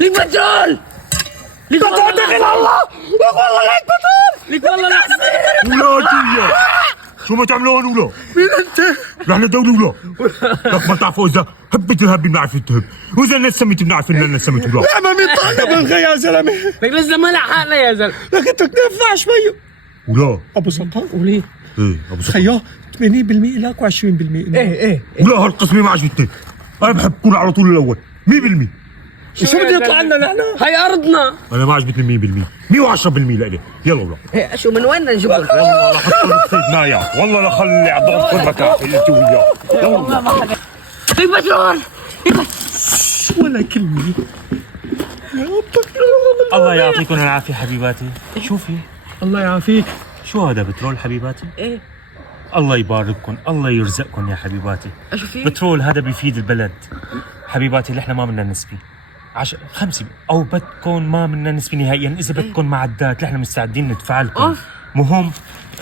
ليك بترول. ليك والله دخل الله. ليك والله ليك بترول. ليك والله لا ولادي شو ما تعملون ولا؟ مين انت؟ نحن دولة ولا؟ لك ما تعرفوا اذا هبت الهبي بنعرف التهب، واذا الناس سمت بنعرف ان الناس سمت ولا؟ لا ما مين طالب بالغي يا زلمه. لك لسه ما لحقنا يا زلمه. لك انت تنفع شوي. ولا؟ ابو سلطان وليه؟ ايه ابو سلطان خياه 80% لك و20% ايه ولا هالقسمة ما عجبتني، انا بحب كون على طول الاول 100%. شو بده يطلع لنا نحن؟ هي ارضنا. انا ما عجبتني 100%، 110% لإلي، يلا ولا. ايه شو من وين بدنا نجيب لك؟ والله لا حطوا نصيد نايا، والله لا خلي عضلاتكم مكافئ انت وياه، يلا. ليك بترول. ولا كلمه. يا ربك الله يعطيكم العافية حبيباتي. شوفي الله يعافيك. شو هذا بترول حبيباتي؟ ايه الله يبارككم، الله يرزقكم يا حبيباتي. شو في؟ بترول هذا بيفيد البلد حبيباتي. اللي احنا ما بدنا نسبي 5 او بدكم ما بدنا نسبي نهائيا. اذا بدكم معدات نحن مستعدين ندفع لكم. مهم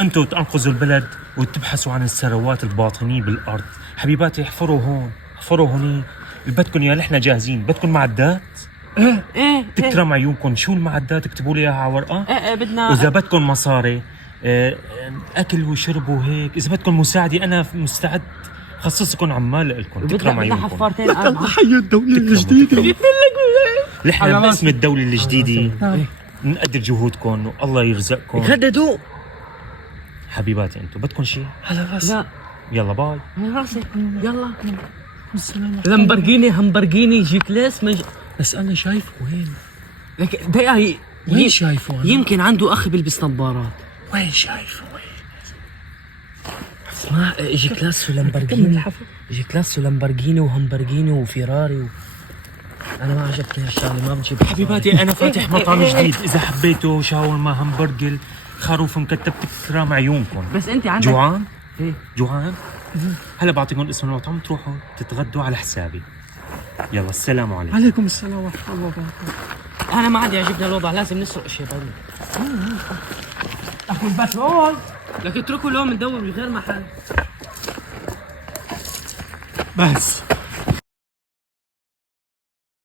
انتم تنقذوا البلد وتبحثوا عن الثروات الباطنية بالارض حبيباتي. احفروا هون، احفروا هوني اللي بدكم اياه، نحن جاهزين. بدكم معدات؟ ايه تكرم عيونكم. شو المعدات؟ اكتبوا لي اياها على ورقه. ايه بدنا. واذا بدكم مصاري اكل وشرب وهيك، اذا بدكم مساعده انا مستعد خصصكم عمال لكم. تكرم بدنا عيونكم. حفارتين الله اربعه. حي الدولة الجديدة. نحن باسم الدوله الجديده نقدر جهودكم والله يرزقكم يخددوا حبيباتي. انتم بدكم شيء؟ على راسي. لا يلا باي. على راسي يلا. السلام. لامبرجيني همبرجيني جي كلاس بس انا شايفه وين؟ لك دقيقة وين شايفه انا؟ يمكن عنده اخ بيلبس نظارات. وين شايفه وين؟ اسمع جي كلاس ولامبرجيني. جي كلاس ولامبرجيني وهمبرجيني وفيراري انا ما عجبتني هالشغله، ما بجيب حبيباتي انا فاتح مطعم جديد، اذا حبيتوا شاورما همبرجر خروف مكتب تكرم عيونكم. بس انت عندك جوعان؟ ايه جوعان؟ هلا بعطيكم اسم المطعم تروحوا تتغدوا على حسابي. يلا السلام عليكم. عليكم السلام ورحمة الله وبركاته. انا ما عاد يعجبني الوضع، لازم نسرق شيء بدنا. اخي البترول لك اتركوا لو مندور بغير محل. بس